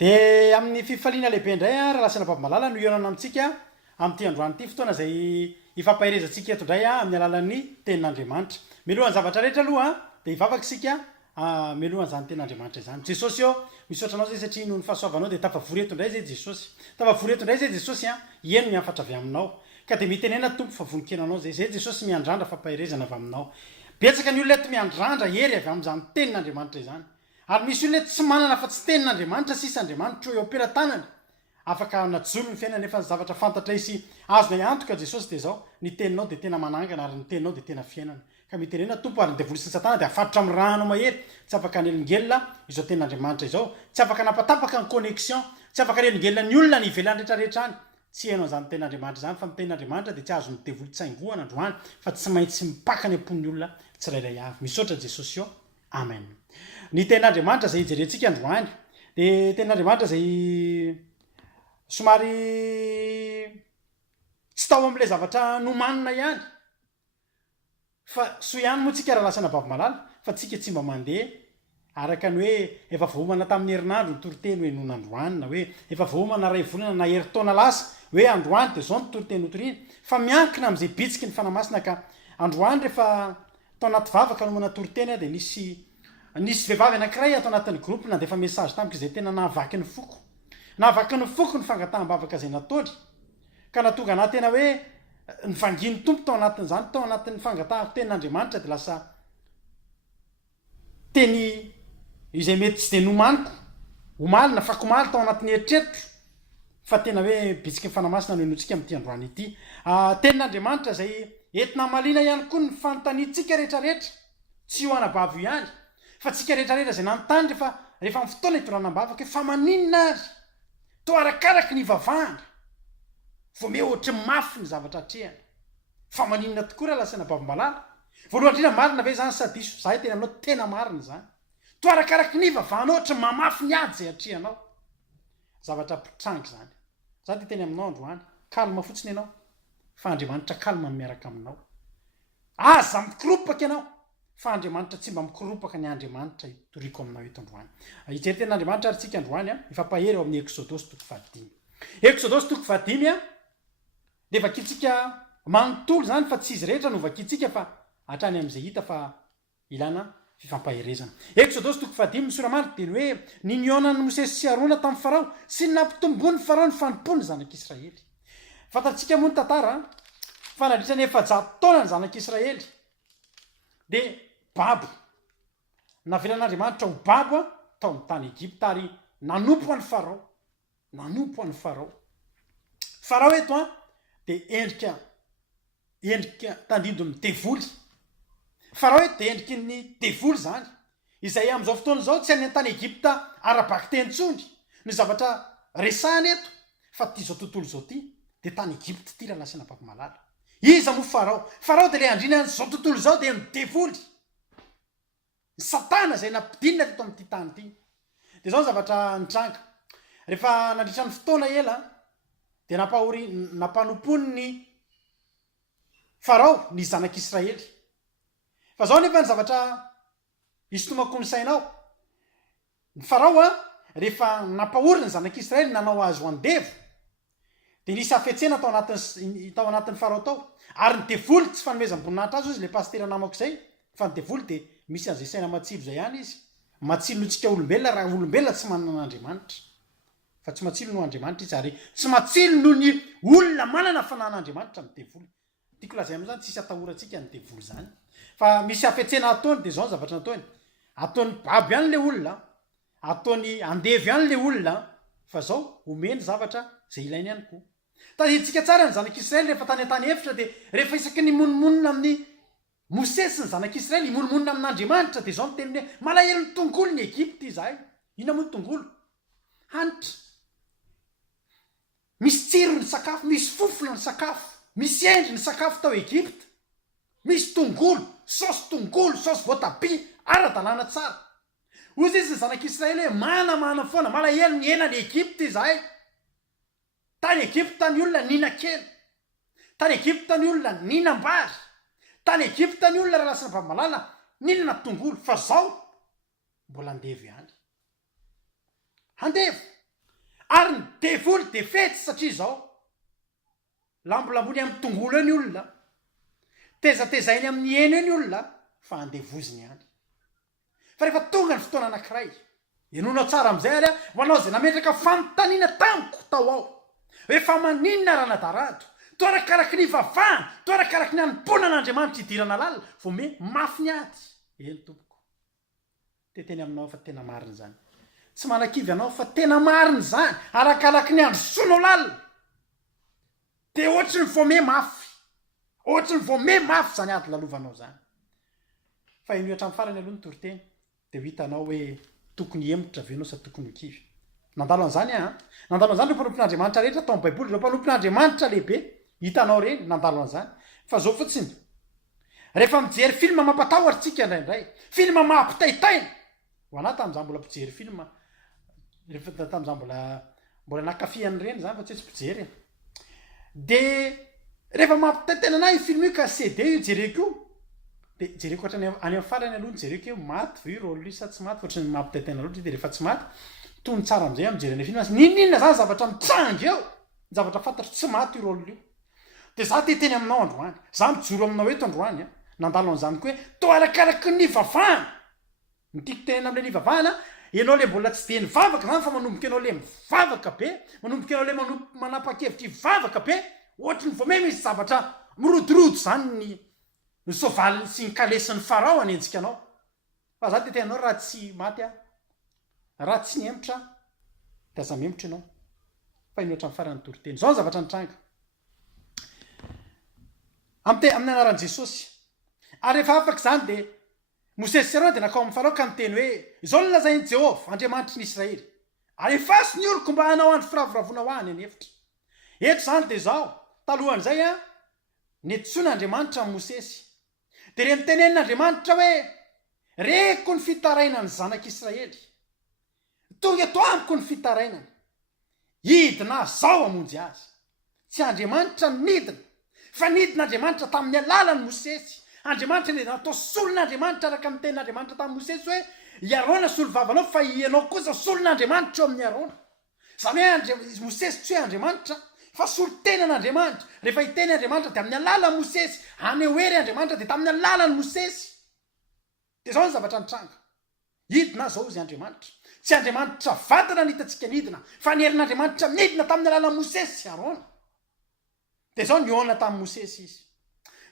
de amin'ny fifaliana lehibe indray a raha lasana bavimalala no ionana amintsika amin'ity androany ity fotoana zay ifampahirezantsika eto indray a amin'ny alalan'ny tenin'andriamanitra milohany zavatra rehetra aloha de ivavaka sika milohany zany tenin'andriamanitra zany jesosy eo misaotra anao zay satria noho ny fahasoavanao de tafavory eto indray zay jesosy tafavory eto indray zay jesosy a eno miafatra avy aminao ka de mitenena tompo fa voninkenanao zay jesosy miandrandra fampahirezana avy aminao betsaka ny olona eto miandrandra ery avy amin'izany tenin'andriamanitra izany ary misy olona tsy manana fa tsy tenin'andriamanitra sisa andriamanitra eo ampera-tanany afaka najolo ny fiainana nefa ny zavatra fantatra isy azona iantoka jesosy de zao ny teninao de tena manangana ary ny teninao de tena fiainana ka mitenena tompo ary ny devoly sy satana de afatotra amin'ny rahanao mahery tsy afaka anelongelona izao tenin'andriamanitra izao tsy afaka napatapaka ny connexion tsy afaka anelongelona ny olona ny ivelany rehetrarehetra any tsy hainao zany tenin'andriamanitra zany fa ny tenin'andriamanitra de tsy azo ny devoly tsaingohana androany fa tsy maintsy mipaka ny ampon'ny olona tsirairay avy misaotra jesosy eo amen ny tenin'andriamanitra zay ijerentsika androany de tenin'andriamanitra zay somary tsy tao am'le zavatra nomanina ihany fa so ihany moa tsika raha lasana bavimalala fa tsika tsy mba mandeha araka ny hoe efa vohomana tamin'ny herinandro ny toriteny hoe nonandroany na hoe efa vohomana ray volana na heri-taona lasa hoe androany de zao ny toriteny hotoriny fa miankina am'izay bitsiky ny fanamasina ka androany rehefa tao anaty vavaka nomana toriteny a de nisy vehivavy anankiray atao anatin'ny groupe nandefa message tamiko izay tena nahavaky ny foko ny fangataham-bavaka zay nataony ka natonga ana tena hoe ny vanginy tompo tao anatin'izany tao anatin'ny fangatahako tenin'andriamanitra de lasa teny izay mety tsy de nomaniko omaly na fakomaly tao anatin'ny eritreritro fa tena hoe bitsika ny fanamasina no enotsika amin'ity androany ity tenin'andriamanitra zay entina malina ihany koa ny fanontanitsika rehetrarehetra tsy ho anabavy ihany fa tsika rehetrarehetra zay nanontany rehefa my fotoana itoranam-bavaka hoe fa maninona ary to arakaraky ny vavahana vome ohatry mafy ny zavatra atrehana fa maninona tokoa raha lasana bavimalala voalohany indrindra marina ve zany sadiso zahay tena aminao tena marina zany to arakaraky ny vavahana ohatra mamafy ny ady zay atrehanao zavatra pitrangy zany za ty teny aminao androany kalma fotsiny ianao fa andriamanitra kalma miaraka aminao aza mikoropaky ianao fa andriamanitra tsy mba mikoropaka ny andriamanitra itoriko aminao eto androany ijery tenin'andriamanitra ary tsika androany a ifampahery eo amin'ny exodosy toko fahadimy exodosy toko fahadimy a de vakitsika manontolo zany fa tsy izy rehetra no vakitsika fa hatrany am'izay hita fa ilana fifampaherezana exodosy toko fahadimy misoramany de ny hoe ninionan'ny mosesy sy arona tamin'ny farao sy nampitomboany farao ny fanompony zanak'israely fantatsika moa ny tantara fa nadritra ny efa-jato taona ny zanak'israely de babo navelan'andriamanitra ho babo a tao amin'ny tany Egypta ary nanompo any farao farao eto a de endrika tandindony devoly farao eto de endriky ny devoly zany izay am'izao fotoana zao tsy any an-tany Egypta arabaky tentsony ny zavatra resahany eto fa ty zao tontolo zao ty de tany Egypta ty raha lasana bavimalala iza mo farao de le andrina zao tontolo zao de midevoly ny satana zay nampidinina teto amin'ity tany ty de zao zavatra nitranga rehefa nandritra ny fotoana ela de nampanompony ny farao ny zanak'Israely fa zao nefa ny zavatra isotomako ny sainao ny farao a rehefa nampahorina ny zanak'Israely nanao azy ho andevo de nisy afetsena tao anatin'ny farao tao ary ny devoly tsy fanomezam-boninahitra azy izy le pastera namako zay fa ny devoly de misy an'izay saina matsilo zay ihany izy matsilo notsika olombelona raha olombelona tsy manana n'andriamanitra fa tsy matsilo no andriamanitra izy ary tsy matsilo no ny olona manana fanan'andriamanitra ny devoly tiako lazay am'izany tsisy atahoratsika ny devoly zany fa misy afetsena ataony de zao ny zavatra nataony ataony babo ihany le olona ataony andevy ihany le olona fa zao omeny zavatra zay ilainy ihany koa tadiditsika tsara ny zanak'Israely rehefa tany an-tany efitra de rehefa isaky ny monomonina amin'ny mosesy ny zanak'Israely imonomonina amin'andriamanitra de zao ny teniny hoe malahelo ny tongolo ny Egypta izahay ina moa ny tongolo hanitra misy tsiro ny sakafo misy fofona ny sakafo misy endry ny sakafo tao Egypta misy tongolo saosy voatabia ara-dalàna tsara ozy izy ny zanak'Israely hoe mana foana malahelo ny hena ny Egypta izahay tany Egypta ny olona nina kely tany Egypta ny olona ninam-bary tany Egypta ny olona raha lasana bavimalala ninana tongolo fa zao mbola andevo ihany andevo ary ny devoly de fetsy satria zao lambolambony amin'ny tongolo eo ny olona tezatezainy amin'ny eny eo ny olona fa andevoziny any fa rehefa tonga ny fotoana anankiray enonao tsara am'izay ary a hoanao zay nametraka fanontaniana tamiko tao ao efa maninona ranadarado toarakaraky ny vavahana toarakaraky ny anompona an'andriamanitra idirana lalina vo me mafy ny ady eny tompoko teteny aminao fa tena mariny zany tsy manakivy anao fa tena mariny zany arakaraky ny androsonao lalina de ohatry ny vome mafy ohatry ny vome mafy zany ady lalovanao zany fa ino hatramy farany aloha ny toriteny de ho hitanao hoe tokony emotra venao sa tokony hokivy nandalo an'izany nandalo an'izany reo mpanompon'andriamanitra rehetra tao baiboly reo mpanompon'andriamanitra lehibe hitanao reny nandalo an'izany fa zao fotsiny rehefa mijery filma mampatahotritsika indraindray filma mampitaitaina ho ana tam'izany mbola mpijery filma rehefa tam'izany mbola nakafiany reny zany fa tsy mpijery de rehefa mampitaitaina anahy io film io ka CD io jereko io de jereko ohatrany any amin'ny farany aloha ny jereko io maty ve io rôle io sa tsy maty ohatrany mampitaitaina loatra de rehefa tsy maty tony tsara am'izay am'jery any film ninona zany zavatra mitsangy eo zavatra fantatro tsy maty io rôle io de za teteny aminao androany za mijoro aminao eto androany nandalo an'izany koa hoe toarakaraky ny vavahana mitiako tenena am'le ny vavahana ianao le mbola tsy de nivavaka zany fa manomboka ianao le mivavaka be manomboka ianao le manapa-kevitry ivavaka be ohatry ny vome misy zavatra mirodorodo zany ny sovaliny sy ny kalesin'ny farao anenjika anao fa za tetenanao raha tsy maty raha tsy niemotra de aza miemotra ianao fa ino ohatran'ny farany toriteny zao ny zavatra nitranga amin'ny anaran'i Jesosy ary rehefa afaka zany de Mosesy sy Aron de nakao amin'ny farao ka niteny hoe izao no lazainy Jehovah andriamanitry ny Israely ary efasy ny oloko mba hanao andro firavoravoana ho any anefitra eto zany de zao talohan'izay netsoin'andriamanitra amin'ny Mosesy de re mitenenin'andriamanitra hoe reko ny fitarainany zanak'Israely tonga eto amiko ny fitarainany hidina zao amonjy azy tsy andriamanitra nidina fa nidin'andriamanitra tamin'ny alalany Mosesy andriamanitra nidina atao solon'andriamanitra araka ny tenin'andriamanitra tamin'ny Mosesy hoe iarona solo vavanao fa ianao kosa solon'andriamanitra eo amin'ny arona zany hoe Mosesy tsy hoe andriamanitra fa solo tenan'andriamanitra rehefa hiteny andriamanitra de amin'ny alalany Mosesy anehoery andriamanitra de tamin'ny alalany Mosesy de zao ny zavatra nitranga hidina zao izy andriamanitra tsy andriamanitra vatana nitatsika nidina fa ny herin'andriamanitra nidina tamin'ny alalany Mosesy sy Arona de zao niona tamin'ny Mosesy izy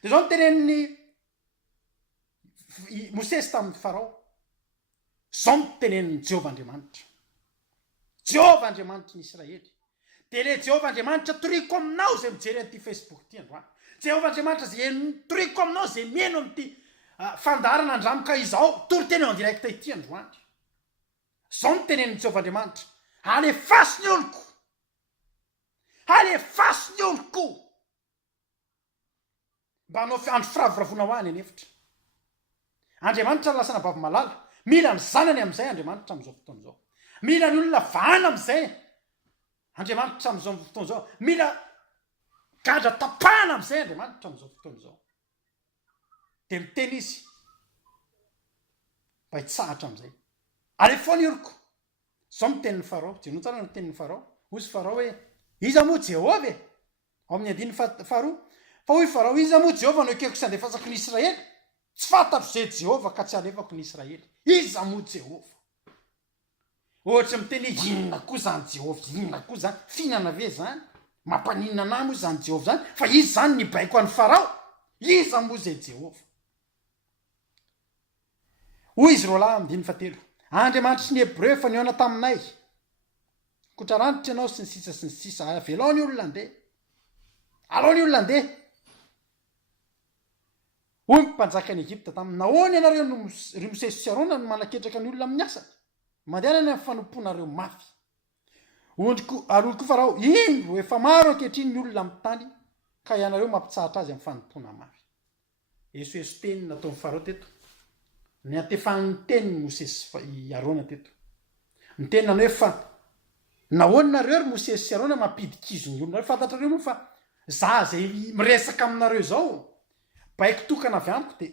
de zao niteneniny Mosesy tamin'ny farao zao niteneniny Jehovah andriamanitra Jehovah andriamanitra ny Israely de le Jehovah andriamanitra toriko aminao zay mijery an'ity Facebook ty androany Jehovah andriamanitra zay toriko aminao zay mieno am'ty fandarana andramoka izao toriteny eo en direct ity androany zao niteneniny Jehovah andriamanitra alefasy ny oloko alefasy ny oloko mba hanao andro firavoravoana ho any anefitra andriamanitra lasana bavy malala mila ny zanany am'izay andriamanitra am'izao fotoana zao mila ny olona vahana am'izay andriamanitra am'izao fotoana zao mila gadra tapahana am'izay andriamanitra am'izao fotoana zao de miteny izy mba hitsahatra am'izay alefao ny oloko zao mitenin'ny farao jeno tsara no tenin'ny farao ozy farao hoe iza moa Jehova ao amin'ny andiny faharoa fa hoy farao iza moa Jehova no ekeko sy andefasaky ny Israely tsy fantatro zay Jehova ka tsy alefako ny Israely iza moa Jehova ohatra miteny inona koa zany Jehova inona koa zany fihinana ve zany mampaninona anahy moa zany Jehova zany fa izy zany nibaiko an'ny farao iza moa zay Jehova hoy izy roa lahy am'diny fatelo andriamanitry ny Hebreo fa niona taminay kotraranitra ianao sy ny sisa avelao ny olona andeha alao ny olona andeha hoy mpanjaka ny Egypta tamin'ny nahoany ianareo ry Mosesy sy Arona no manaketraka ny olona amin'ny asany mandehanany amin'ny fanomponareo mafy arony koa farao ino ro efa maro ankehitriny ny olona amin'ny tany ka ianareo mampitsahatra azy amin'ny fanompona mafy esoeso teny nataon'ny farao teto ny antefan'ny teniny Mosesy i Arona teto ny tenany hoe fa nahoany nareo ry Mosesy sy Arona mampidikizo ny olona fantatrareo moa fa za zay miresaka aminareo zao baiko tokana avy amiko de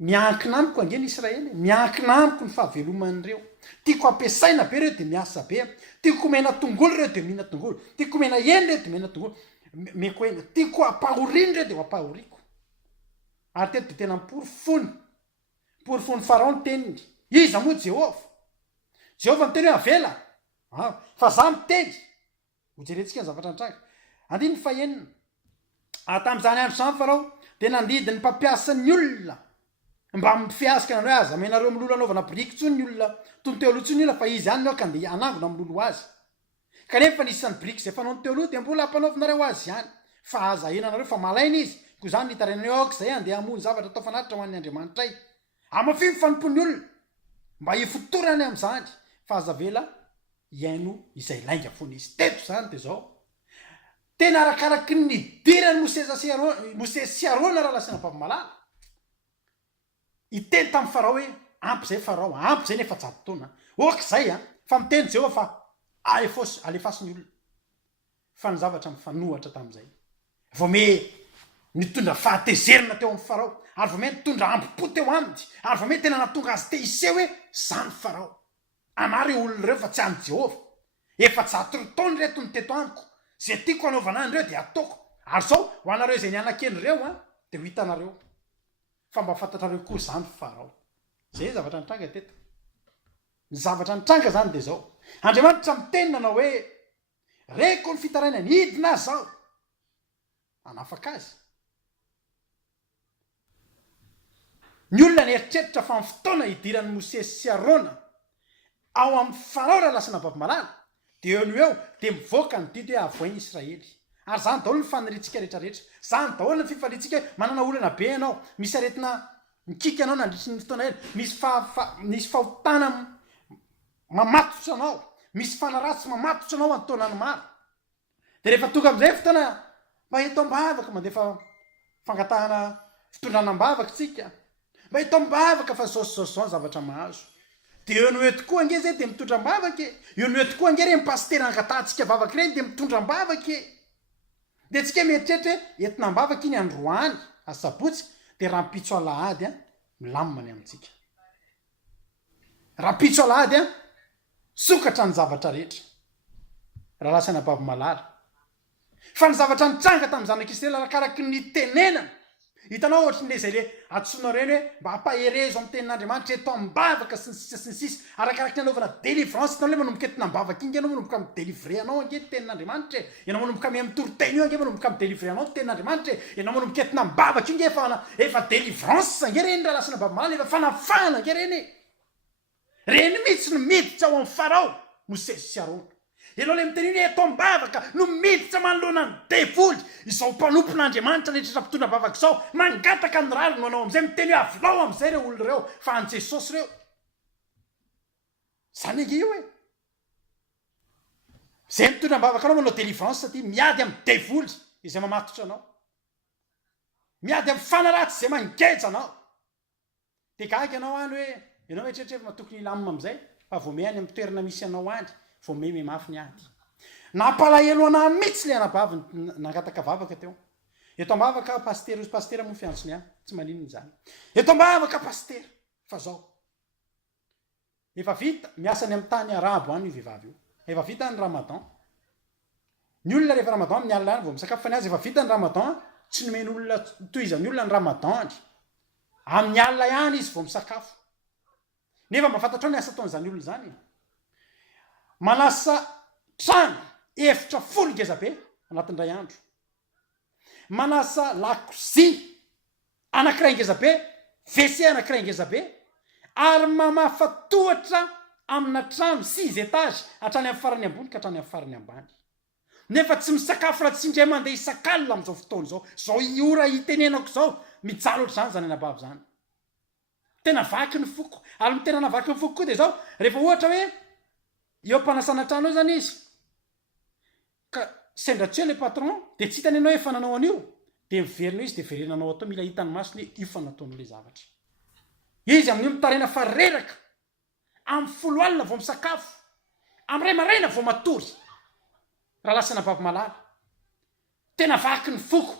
miankina amiko angeny israely miankina amiko ny fahaveloman'ireo tiako ampiasaina be reo de miasa be tiako mena tongolo reo de mihina tongolo tiako mena eny reo de mena tongolo meko ena tiako apahoriny reo de ho apahoriko ary teto de tena mporifon'ny farao ny teniny iza moa jehova miteny hoe avela fa za miteny hojerentsika ny zavatra nitranga andiny ny fahenina tam'izany andro zany farao de nandidy ny mpampiasa ny olona mba mifiasika nanao hoe aza menareo milolo anaovana biriky tsony ny olona tony teoloha tsony olona fa izy any neoka andeha anangona milolo azy kanefa nisany biriky zay fanao ny teoloha de mbola ampanaovinareo azy ihany fa aza henanareo fa malaina izy ko zany nitarenaneo aoka zay andeha amony zavatra atao fanatitra ho an'ny andriamanitra y amafy mifanimpony olona mba hifotorany am'zany fa aza vela iaino izay lainga fony izy teto zany de zao tena arakaraky ny dirany mosesy arona raha lasina mpavamalala iteny tamin'ny farao hoe ampy zay farao ampy zay nefa jato taona oka zay fa miteny jehova fa alefasy ny olona fa ny zavatra mifanohatra tam'izay vome nitondra fahatezerina teo amin'ny farao ary vome nitondra ampipo teo aminy ary vome tena natonga azy te ise hoe zany farao anary olona reo fa tsy any jehova efa jato taony reto ny teto amiko zay tiako anaovanany reo de ataoko ary zao ho anareo zay nianakeny reo de ho hitanareo fa mba fantatrareo koa zany farao zay zavatra nitranga teto ny zavatra nitranga zany de zao andriamanitra miteny nanao hoe reko ny fitaraina ny hidina azy zao anafaka azy ny olona ny eritreritra fa ny fotoana hidiran'ny mosesy sy arona ao amin'ny farao raha lasina babimalala de eo no eo de mivoaka ny didy hoe avoiny israely ary zany daholo ny faniritsika rehetrarehetra zany daholo ny fifalitsika manana olana be ianao misy aretina mikika anao nandritry ny fotoana ely misy fahotana mamatotra anao misy fanaratsy mamatotra anao antaonany maro de rehefa tonga am'izay fotoana mba eto ambavaka mandefa fangatahana fitondranam-bavaka tsika mba eto ambavaka fa zaozao ny zavatra mahazo de eo no eo tokoa ange zay de mitondram-bavaka eo no eo tokoa ange re mipastera angatahntsika vavaka ireny de mitondram-bavaka de tsika mieritreritra hoe entinam-bavaka iny androany asabotsy de raha mpitso alahady milamimany amintsika raha mpitso alahady sokatra ny zavatra rehetra raha lasana babimalala fa ny zavatra nitranga tamin'ny zanak'Israely arakaraky ny tenenana hitanao ohatry nle zay le atsoina reny hoe mba hampaherezo amin'ny tenin'andriamanitra eto ambavaka sy ny sisa arakaraky ny anaovana délivrance hitanao le manomboka etinam-bavaka iny anao manomboka midélivrer anao ange tenin'andriamanitra ianao manomboka ame mitoroteny io ange manomboka midélivrer anao tenin'andriamanitra ianao manomboka etinam-bavaka io nge efa délivrance ange reny raha lasina babimalala efa fanafana ange reny mihitsy no miditra ao amin'ny farao mosesy sy arona ianao le miteny iny eto ambavaka no miditra manoloana ny devoly izao mpanompon'andriamanitra letratra mpitondra bavaka izao mangataka ny rary no anao am'izay miteny hoe avilao am'izay reo olo reo fa an jesosy reo zany ange io zay mitondra bavaka anao manao délivrance satria miady amin'ny devoly izay mamatotra anao miady amin'ny fanaratsy zay mangeja anao de gaga anao any hoe ianao etretreva matokony ilamina am'izay fa vomeany amin'ny toerana misy anao any vomeme mafy ny ady nampalahelo ana mihitsy le anabavy nangataka vavaka teo eto ambavaka pastera ozy pastera moa fiantsony tsy maninony zany eto ambavaka pastera fa zao efa vita miasany amin'ny tany arabo any io vehivavy io efa vita ny ramadan ny olona rehefa ramadan amin'ny alina any vao misakafo fa ny azy efa vita ny ramadan tsy nomeny olona toizany olona ny ramadan amin'ny alina ihany izy vao misakafo nefa mba fantatrao ny asa taon'izany olona zany manasa trano efitra folo ngezabe anatin'ray andro manasa lakozia anankiray ngezabe WC anankiray ngezabe ary mamafatohatra amina trano 6 étage hatrany amin'ny farany ambony ka hatrany amin'ny farany ambany nefa tsy misakafo raha tsy indray mandeha isan-kalina am'izao fotoana zao iora hitenenako zao mijalo ohatr'izany zany anabavy zany tena vaky ny foko ary ny tena navaky ny foko koa de zao rehefa ohatra hoe eo mpanasana trano eo zany izy ka sendratsio le patron de tsy hitany anao efa nanao an'io de miverina izy de verenanao atao mila hitany masony io fa nataon'le zavatra izy amin'io mitarena fa reraka amin'ny folo alina vao misakafo am'ray maraina vao matory raha lasana babimalala tena vaky ny foko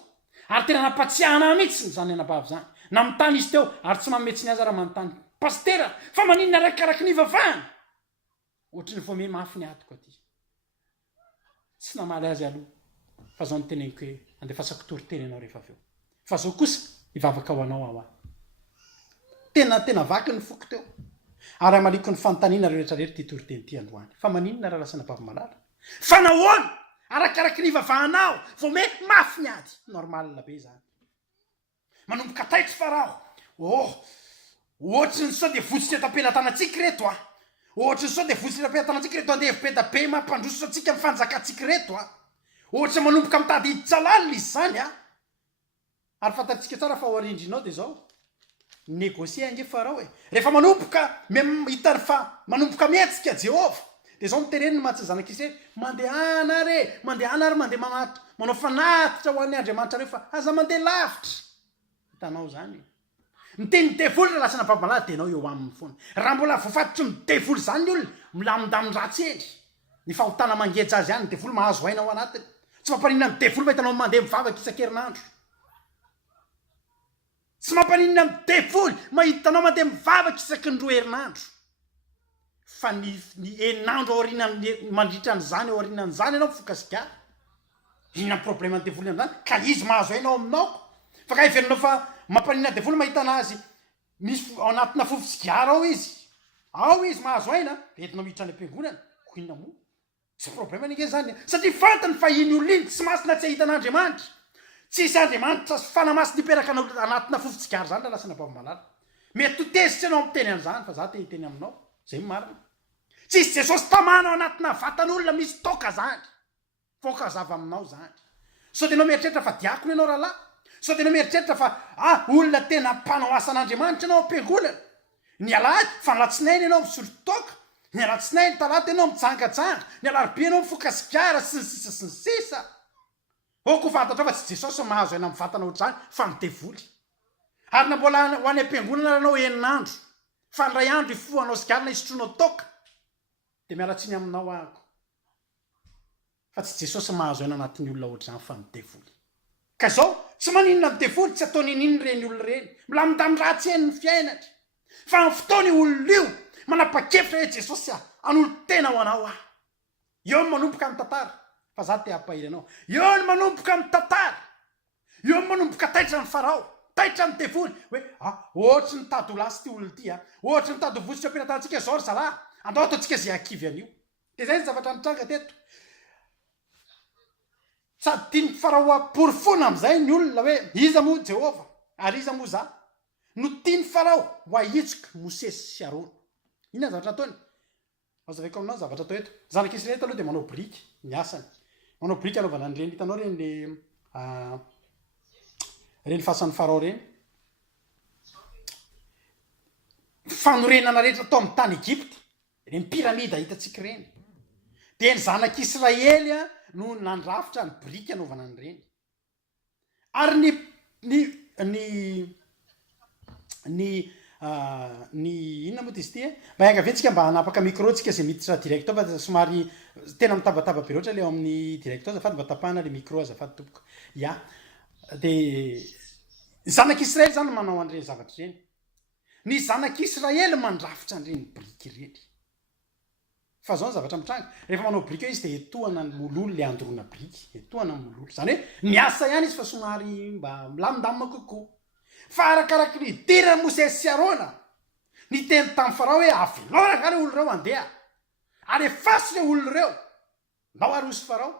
ary tena nampatsiahana mihitsy zany anabavy zany na mitany izy teo ary tsy mametsy ny aza raha manontany pastera fa maninona rakaraky ny vavahana ohatra ny voame mafy ny atoko aty tsy namaly azy aloha fa zao nyteneniko hoe andefasako toriteny ianao rehefa avy eo fa zao kosa hivavaka ao anao ao tena vaky ny foko teo ary amaliko ny fanontaniana rehetrarehetra ty toriteny ty androany fa maninona raha lasana bavy malala fa nahoana arakaraky ny vavahanao voame mafy ny ady normalina be zany manomboka taitry farao ohatry ny sao de votsitra tampelatanantsika reto ohatry ny sao de votsitra tampelatanantsika reto andeha petabe mampandroso atsika mifanjakatsika reto ohatra manomboka mitady hiditsalalina izy zany ary fantatsika tsara fa oarindrinao de zao negocie ange farao rehefa manomboka hitany fa manomboka mietsika jehova de zao mitereniny matsy zanak'isy mandehana ary mandeha manao fanatitra ho an'ny andriamanitra reo fa aza mandeha lavitra hitanao zany miteny devoly raha lasana babalady de anao eo aminy foana raha mbola voafatitry ny devoly zany ny olona milamindaminy ratsy ely ny fahotana mangeja azy any ny devoly mahazo aina ao anatiny tsy mampaninona ny devoly fa hitanao mandeha mivavaka isan-kerinandro tsy mampaninona ny devoly mahitanao mandeha mivavaka isaky ny roa herinandro fa ny eninandro aorinan mandritra an'izany aorinan'izany ianao mifokasikara inona problème ny devoly am'zany ka izy mahazo ainao aminaoko fa ka iverinao fa mampanina devoly mahitana azy misy anatina fofotsigara ao izy mahazo aina entinao miditra any am-piangonana ho inona moa tsy problème nge zany satria fantany fa iny olona iny tsy masina tsy ahitan'andriamanitra tsisy andriamanitra fanamasiny iperaka anatina fofotsigara zany la lasana bavy malala mety tezitra anao miteny an'izany fa za teny aminao zay marina tsisy jesosy tamanao anatina vatan'olona misy toka zany foka zava aminao zany sao de anao mieritreritra fa diakony ianao rahalahy sao de anao mieritreritra fa olona tena mpanao asan'andriamanitra ianao am-piangonana ny alahady fa ny latsinainy ianao misolo toka ny alatsinainy talata ianao mijangajanga ny alarobia ianao mifokasikara sy ny sisa oko fantatra fa tsy jesosy mahazo aina mivatana ohatr'zany fa midevoly ary na mbola ho any am-piangonana anao eninandro fa ndray andro ifoanao sigarina isotronao toka de mialatsiny aminao ahako fa tsy jesosy mahazo aina anatin'ny olona ohatr'zany fa midevoly ka zao tsy maninona midevoly tsy atao nininy reny olona reny milamindamy ratsy eny ny fiainatra fa ny fotoany olona io manapa-kevitra hoe jesosy an'olo tena ho anao eo ny manomboka amin'ny tantara fa za te ampahiry anao eo ny manomboka amin'ny tantara eo ny manomboka taitra ny farao taitra ny devoly hoe ohatry ny tady ho lasy ty olona ty ohatry ny tady ho votsitra ampilatantsika zao ry zalahy andao ataontsika zay akivy an'io de zay ny zavatra nitranga teto sady tiany farao aporofona am'izay ny olona hoe iza moa jehova ary iza moa za no tiany farao ho ahitsoka mosesy sy arona inona zavatra ataony azavaiko aminao zavatra atao eto zanak'israely aloha de manao briky ny asany manao briky anaovana an'ireny hitanao reny fasan'ny farao reny fanorenana rehetra atao amin'ny tany Egypte reny piramida hitatsika reny de ny zanak'Israely no nandrafitra ny briky anaovana an'ireny ary ny inona moa ty izy ty mba iangaventsika mba hanapaka micro tsika zay miditra direct ao fa somary tena mitabataba be loatra le ao amin'ny direct ao azafady mba tapahana le micro azafady tompoko de zanak'Israely zany manao an'ireny zavatra ireny ny zanak'Israely mandrafitra an'ireny briky ireny fa zao ny zavatra mitranga rehefa manao briky eo izy de etohana ny mololo le androna briky etohana ny mololo zany hoe miasa ihany izy fa somary mba milamindamina kokoa fa arakaraky ny dira Mosesy sy Arona ny teny tamin'ny farao hoe aveloraka le olo reo andeha ary efasy le olo reo nao arosy farao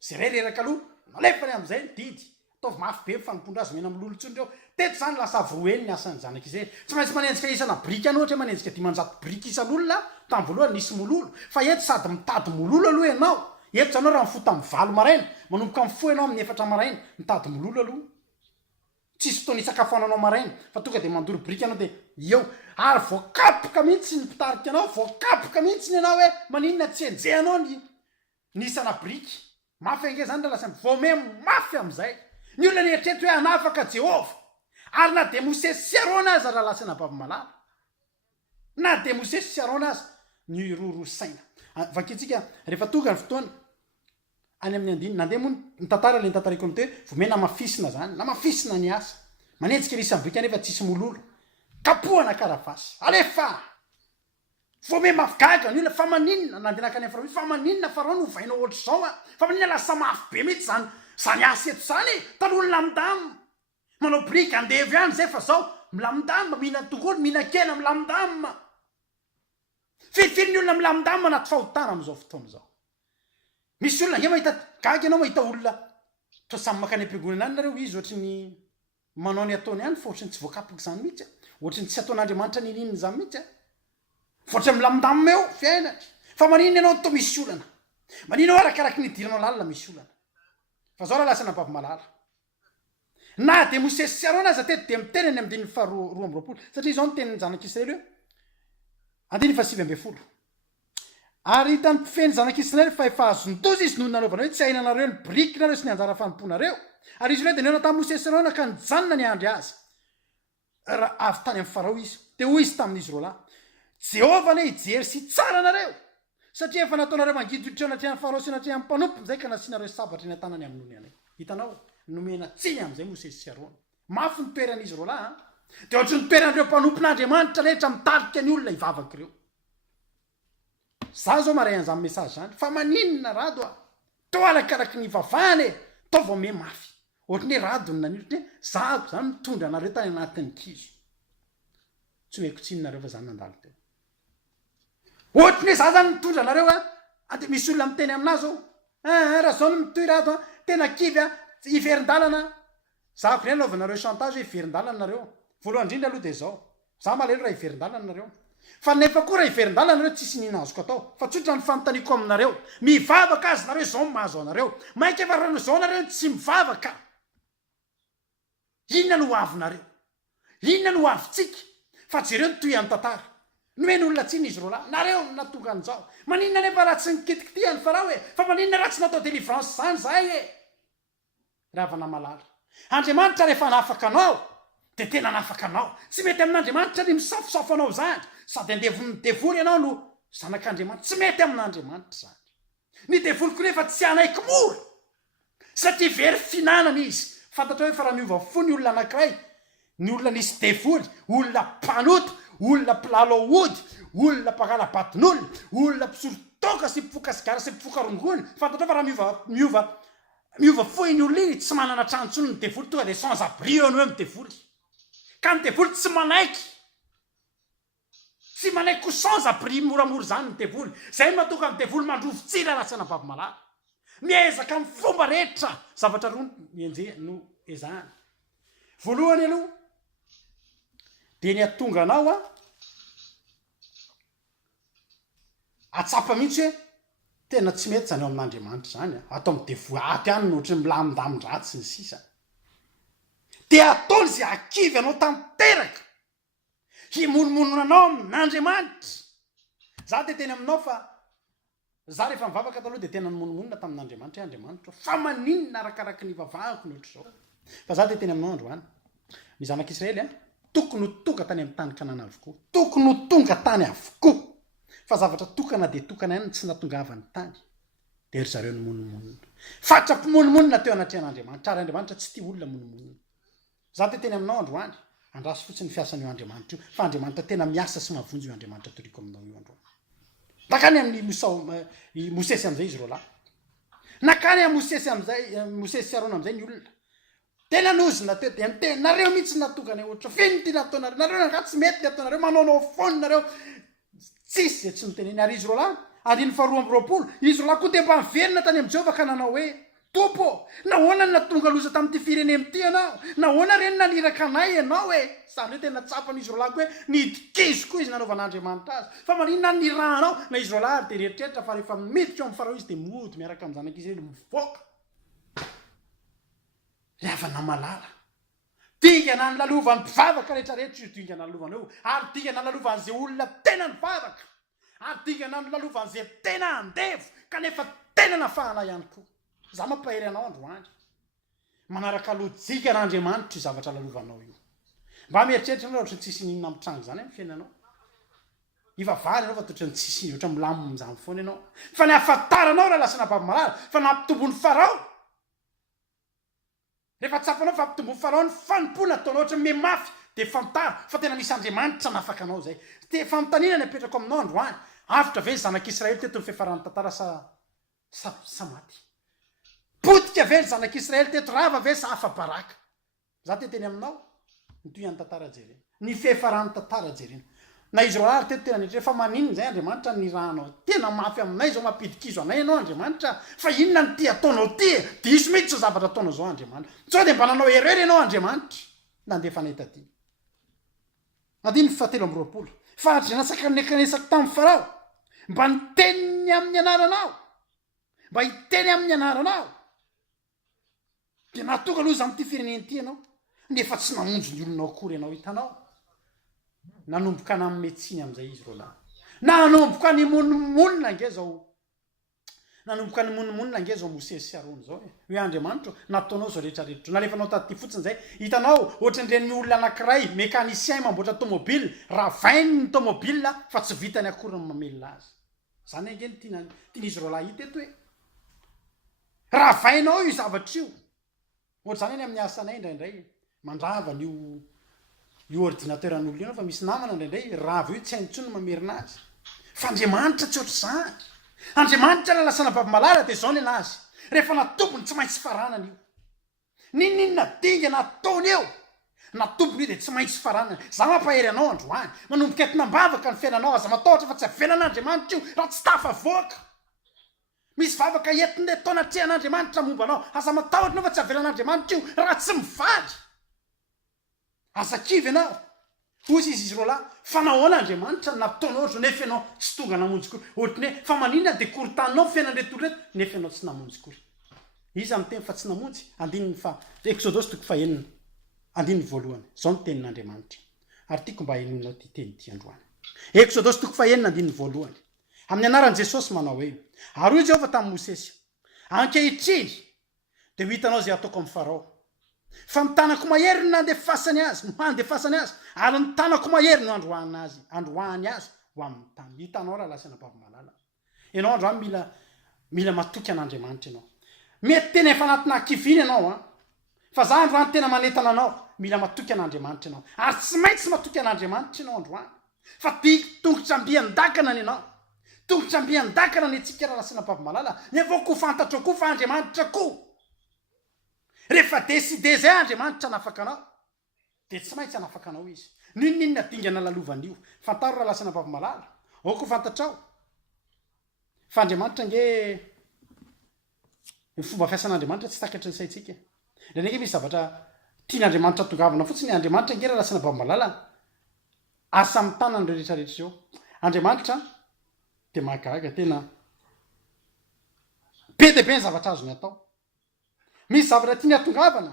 zay re reraka aloha nalefany am'izay ny didy ataovy mafy be fanimpondra azy mena mololo-tsony reo teto zany lasa vroeny ny asany zanak'Izay tsy maintsy manenjika isana briky any ohatra hoe manenjika dimanjato briky isan'olona tamin'ny voalohany nisy mololo fa eto sady mitady mololo aloha ianao eto zany hoe raha mifota amin'ny valo maraina manomboka amin'ny fo ianao amin'ny efatra maraina mitady mololo aloha tsisy fotoana isakafoananao maraina fa tonga de mandory briky anao de eo ary voakapoka mihitsy ny mpitarika anao voakapoka mihitsy ny anao hoe maninona tsy enjehanao ny isana briky mafy ange zany ra lasa voame mafy am'izay ny olona nieritreto hoe anafaka Jehova ary na de Mosesy sy Arona azy raha lasana bavy malala na de Mosesy sy Arona azy ny rorosaina vakitsika rehefa tonga ny fotoana any amin'ny andiny nandeha moa ny tantara le nitantariko am'te voame namafisina zany namafisina ny asa manetsika lisabika nefa tsisy mololo kapohana karavasy alefa vo me mafigaga ny olona fa maninona nandenaka any farao fa maninona farao no vainao ohatr' zao a fa maninona lasa mafy be mihitsy zany asa eto zany tan'olona midama manao brika andevy any zay fa zao milamindama mihina tongolo mihina kena milamindama firifiry ny olona milamindama anaty fahotana am'izao fotoana zao misy olona nge mahita gaga ianao mahita olona to samy makany am-piangonana any nareo izy ohatry ny manao ny ataony any fa ohatrany tsy voakapoky zany mihitsy ohatrany tsy ataon'andriamanitra ninininy zany mihitsy fotra milamindama eo fiainatra fa manina ianao to misy olana manina ao arakaraky nidiranao lalina misy olana fa zao raha lasa nampavy malala na de mosesy sy arona aza tety de miteny any amdiny fa roa ambyroapolo satria zao ny tenin'ny zanak'Israely eo andiny fa 7 ary hitany mpifeny zanak'Israely fa efa azontozy izy noho nanaovana hoe tsy hainanareo ny briky nareo sy ny anjara famponareo ary izy hoe de neona tamin'ny mosesy arona ka nijanona ny andry azy avy tany amin'ny farao izy de hoy izy tamin'izy roa lahy Jehova ne hijery sy tsara nareo satria efa nataonareo mangidy anatrehany farao sy anatrehany mpanompo zay ka nasianareo sabatra ny atanany amin'ony anay hitanao nomena tsiny am'izay mosesy sy arona mafy ny toeran'izy roa lahy de ohatry ny toeran'ireo mpanompon'andriamanitra rehetra mitarika ny olona hivavaka ireo za zao maray an'izany mesazy zany fa maninona rado a to alakaraky ny vavany to vao me mafy ohatry ny hoe radony nanitry hoe zako zany mitondra anareo tany anatin'ny kizo tsy meko tsinonareo fa zany nandalo teo ohatry ny hoe za zany mitondra anareo a de misy olona miteny aminazy ao raha zao no mitoy rado a tena kivy a iverin-dalana zako reny laovanareo chantage hoe iverin-dalana nareo voalohany indrindra aloha de zao za malelo raha iverin-dalana nareo fa nefa koa raha iverin-dalana nareo tsisy nina azoko atao fa tsotra ny fanontaniko aminareo mivavaka azy nareo zao mahazo anareo mainka efa rano zao nareo tsy mivavaka inona no avinareo inona no avitsika fa jereo ny toy any tantara noeny olona tsiny izy roa lahy nareo natonga an'izao maninona nefa raha tsy nikitikitiany farao e fa maninona raha tsy natao délivrance zany zay e raha vana malala andriamanitra rehefa nafaka anao de tena nafaka anao tsy mety amin'andriamanitra ny misafosafo anao zany sady andevoly ianao no zanak'andriamanitra tsy mety amin'andriamanitra zany ny devoloko nefa tsy anaiky mora satria very finanana izy fantatra hoe fa raha miova fo ny olona anankiray ny olona nisy devoly olona mpanota olona mpilalo ody olona mpakalabatin'olona olona mpisorotoka sy mpifoka sigara sy mpifoka rongony fantatra hoe fa raha miova fo iny olona iny tsy manana trantsony ny devoly tonga de sans abri eo hoe midevoly ka ny devoly tsy manaiky ko sans abri moramora zany ny devoly zay matoka ny devoly mandrovo tsira raha tsy anavavy malala miezaka amin'ny fomba rehetra zavatra roa no ezahany voalohany aloha de ny atonga anao a atsapa mihitsy hoe tena tsy mety zany eo amin'andriamanitra zany atao midevoly aty any nohatra ny milamindamin-dratsy ny sisa de ataony zay akivy anao tanteraka himonomononanao amin'andriamanitra za de teny aminao fa za rehefa mivavaka taloha de tena nimonomonina tamin'andriamanitra andriamanitra fa maninona arakaraky ny vavahako nohatra zao fa za de teny aminao androany ny zanak'Israely tokony ho tonga tany amin'ny tany kanana avokoa tokony ho tonga tany avokoa fa zavatra tokana de tokana ihany tsy natongavany tany de ry zareo ny monomonina fatrampimonomonina teo anatrehan'andriamanitra ary andriamanitra tsy tia olona monomonina za de teny aminao androany andraso fotsiny fiasan'io andriamanitra io fa andriamanitra tena miasa sy mavonjy io andriamanitra toriko aminao io androany nakany amin'ny mosesy am'izay izy roa lahy nakany amin'ny mosesy sy arona am'izay ny olona tena nozina teo de miteny nareo mihitsy natokany ohatra feno ty nataonareo nareo nanga tsy mety le ataonareo manaonao fony nareo tsisy zay tsy niteneny ary izy roa lahy andiny fa 2 izy roa lahy koa de mba miverina tany am' Jehova ka nanao hoe tompo nahoana ny natonga loza tamin'ity firene mity ianao nahoana reny naniraka anay ianao e zany hoe tena tsapan'izy roa lahy koa hoe nidikizo koa izy nanaovan'andriamanitra azy fa maninona ny rahanao na izy roa lahy ary de rehetrrehetra fa rehefa miditra eo amin'ny farao izy de mody miaraka amin'ny zanak'Israely mivoaka ravana malala dingana ny lalovany mpivavaka rehetrarehetra io dingana ny lalovany eo ary dingana ny lalovan'izay olona tena nivavaka ary dingana ny lalovan'izay tena andevo kanefa tena nafahana ihany koa za mampahery anao androany manaraka lojika n'andriamanitra io zavatra lalovanao io mba mieritreritra anao ohatra ny tsisy ninona mitrango zany amin'ny fiainanao ivavary anao fa toatra ny tsisy iny ohatra milaminy zany foana ianao fa ny afantaranao raha lasa nabavy malala fa nampitombony farao rehefa tsapanao fa ampitombo farao fanompona ataonao ohatra me mafy de fantara fa tena misy andriamanitra nafaka anao zay te fanotanina ny apetrako aminao androany avitra ve zanak'israely teto ny fiafarany tantara sa maty potika ve ny zanak'israely teto rava ve sa afa baraka za teteny aminao nytoy any tantara jerena ny fiafarany tantara jerena na izy roary teto tena nitra fa maninony zay andriamanitra ny rahanao tena mafy aminay zao mampidikizo anay ianao andriamanitra fa inona ny ty ataonao ty de iso mety sa zavatra ataonao zao andriamanitra sao de mba nanao erery ianao andriamanitra nandefa nay taty adiny fatelo amby roapolo fahatry nasaka nekanesaka tamin'ny farao mba niteniny amin'ny anaranao mba hiteny amin'ny anaranao de natoka aloha za am'ty fireneny ty ianao nefa tsy namonjo ny olonao akory ianao hitanao nanomboka na amin'ny metsiny am'izay izy ro lahy nanomboka ny monimoninna nge zao nanomboka ny monimoninna nge zao mosesy arony zao hoe andriamanitro nataonao zao rehetrarehetra nalefanao taty fotsiny zay hitanao ohatrandreny olona anankiray mécanicien mamboatra tomobile raha vainy ny tomobile fa tsy vitany akory ny mamelona azy zany angeny tian'izy ro lahy hita eto hoe raha vainao io zavatra io ohatra zany eny amin'ny asanay indraindray mandravany io ordinateran'olo io fa misy namana indraindray rava io tsy haintsony mamerina azy fa andriamanitra tsy ohatra zany andriamanitra la lasana babimalala de zao ny anazy rehefa natombony tsy maintsy faranana io ninninona dinga nataony eo natombony io de tsy maintsy faranana za mampahery anao androany manomboka etinambavaka ny fiainanao aza matahotra fa tsy avelan'andriamanitra io raha tsy tafavoaka misy vavaka entiny taonatrehan'andriamanitra momba anao aza matahotra anao fa tsy avelan'andriamanitra io raha tsy mivady azakivy ianao ozy izy ro lahy fa nahoan'andriamanitra nataonao ohatro nefa ianao tsy tonga namonjy kory ohatrany hoe fa maninona de korytaninao fiainan'retoreto nefa ianao tsy namonjy kory izy am'teny fa tsy namonjy andininy fa exodosy toko fahenina andininy voalohany zao ny tenin'andriamanitra ary tiako mba heninao ty teny ty androany exodosy toko fahenina andininy voalohany amin'ny anaran'i jesosy manao hoe ary hoy jehovah tamin'ny mosesy ankehitriny de ho hitanao zay ataoko amin'ny farao fa ny tanako mahery no nandefasany azy mandefasany azy ary ny tanako mahery no androany azy ho amin'ny tany hitanao raha lasana bavimalala ianao androany mila matoky an'andriamanitra ianao mety tena efa anatina kiviny ianao fa za androany tena manetana anao mila matoky an'andriamanitra ianao ary tsy maintsy matoky an'andriamanitra ianao androany fa ty tongotra ambian-dakana ny ianao tongotra ambian-dakana ny atsika raha lasana bavimalala nefa ko fantatro koa fa andriamanitra koa rehefa deside zay andriamanitra nafaka anao de tsy maintsy anafaka anao izy ninninona dingana lalovanyio fantaro raha lasana bavimalala ao ko fantatrao fa andriamanitra nge ny fomba fiasan'andriamanitra tsy takatry ny saitsika ndraindraiky misy zavatra tian'andriamanitra tongavana fotsiny andriamanitra nge raha lasana bavimalala asa amin'ny tanany rehetrarehetra zao andriamanitra de mahagaga tena be de be ny zavatra azony atao misy zavatra tia ny atongavana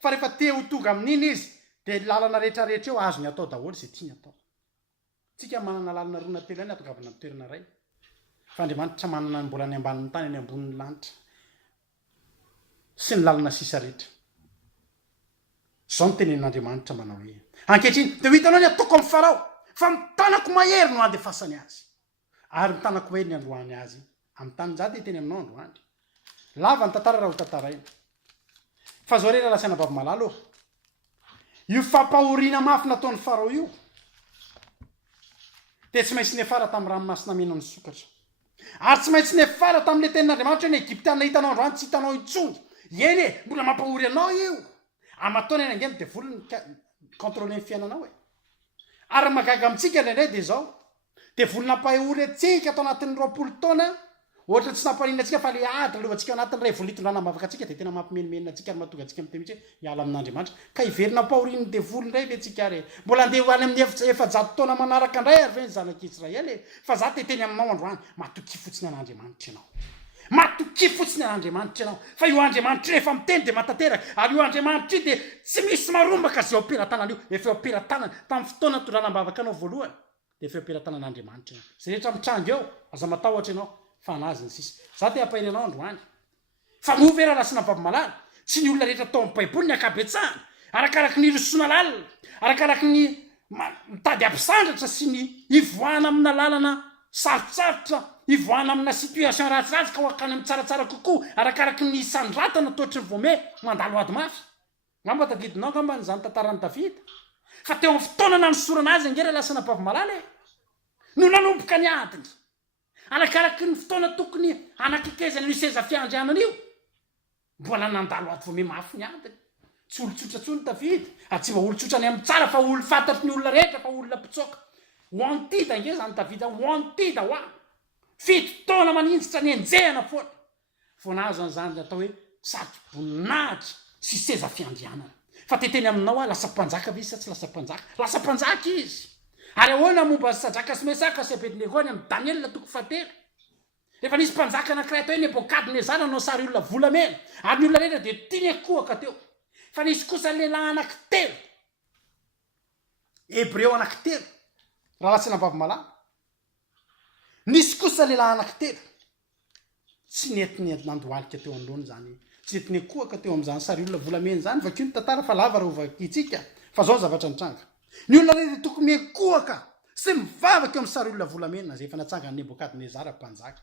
fa rehefa te ho tonga amin'iny izy de lalana rehetrarehetra eo azony atao daholo zay tiany atao tsika manana lalana rona telo any atongavana amin'ny toerana ray fa andriamanitra manana ny mbola ny ambanin'ny tany any ambonin'ny lanitra sy ny lalana sisa rehetra zao ny tenen'andriamanitra manao hoe ankehitriny de ho hitanao ny ataoko amin'ny farao fa mitanako mahery no andefasany azy ary mitanako mahery ny androany azy amin'ny tany za de teny aminao androany lava ny tantara raha ho tantaraina fa zao rera lasana bavimalala io fampahoriana mafy nataon'ny farao io de tsy maintsy nefara tamin'ny ranomasina mena ny sokatra ary tsy maintsy nefara tamin'le tenin'andriamanitra hoe ny egiptiana hitanao androany tsy hitanao intsony eny e mbola mampahory anao io amataona eny angeny de volony contrôle ny fiainanao ary magaga amitsika ndraindray de zao de volona mpahory atsika atao anatin'ny 20 taona ohatra tsy nampaninna atsika fa le adra lova atsika anatin'ny ray volitondrana mavaka atsika de tena mampimenimena atsika ary mahatonga atsika miteny mitsy hoe hiala amin'andriamanitra ka iverina mpahoriny devolo indray ve tsika ary mbola andeha any amin'ny efajato taona manaraka indray ary ve ny zanak'Israely fa za te teny aminao androany matoki fotsiny an'andriamanitra ianao matoki fotsiny an'andriamanitra ianao fa io andriamanitra efa miteny de matateraka ary io andriamanitra io de tsy misy marombaka zay opera-tanana io efa opera-tanana tamin'ny fotoana tondrana-bavaka anao voalohany de efa opera-tanan'andriamanitra ianao zay rehetra mitranga eo aza matahotra ianao fa anazy ny sisa za te ampainy anao androany fa movera lasina bavimalala tsy ny olona rehetra atao amin'ny baiboly ny akabetsahana arakaraky ny rosona lalina arakaraky ny mitady ampisandratra sy ny ivoana amina lalana sarotsarotra ivoana amina situation ratsiratsy ka hoakany amin'ny tsaratsara kokoa arakaraky ny sanratana toatry ny voame mandalo ady mafy ngamba tadidinao ngamba nyzany tantarany Davida fa teo amin'ny fotoanana nysorana azy angera lasa napavy-malala no nanomboka ny adiny arakaraky ny fotoana tokony anakekezany io seza fiandrianana io mbola nandalo ady voame mafy ny adiny tsy olo-tsotra tsony Davida tsy mba olo-tsotra ny amin'ny tsara fa olo fantatry ny olona rehetra fa olona mpitsoka hoantida nge zany Davida hoantida hoa fito taona manintsitra ny enjehana foana vonazo an'izany atao hoe satroboninahitra sy seza fiandrianana fa teteny aminao a lasa mpanjaka ve sa tsy lasa mpanjaka izy ary ahoana momba Sadraka sy Mesaka sy Abednego any amin'ny Daniel toko fatelo rehefa nisy mpanjaka anankiray atao hoe Nebokadnezara nanao sary olona volamena ary ny olona rehetra dia tiany akohaka teo fa nisy kosa lehilahy anankitelo Hebreo anankitelo raha lasy nambavy-malala nisy kosa lehilahy anankitelo tsy netiny nandohalika teo anoloany zany tsy netiny akohaka teo amin'izany sary olona volamena zany vakio ny tantara fa lava rovakitsika fa zao zavatra nitranga ny olona rehetra tokony miakohaka sy mivavaka eo amin'ny sary olona volamena zay efa natsanga ny Nebokadnezara mpanjaka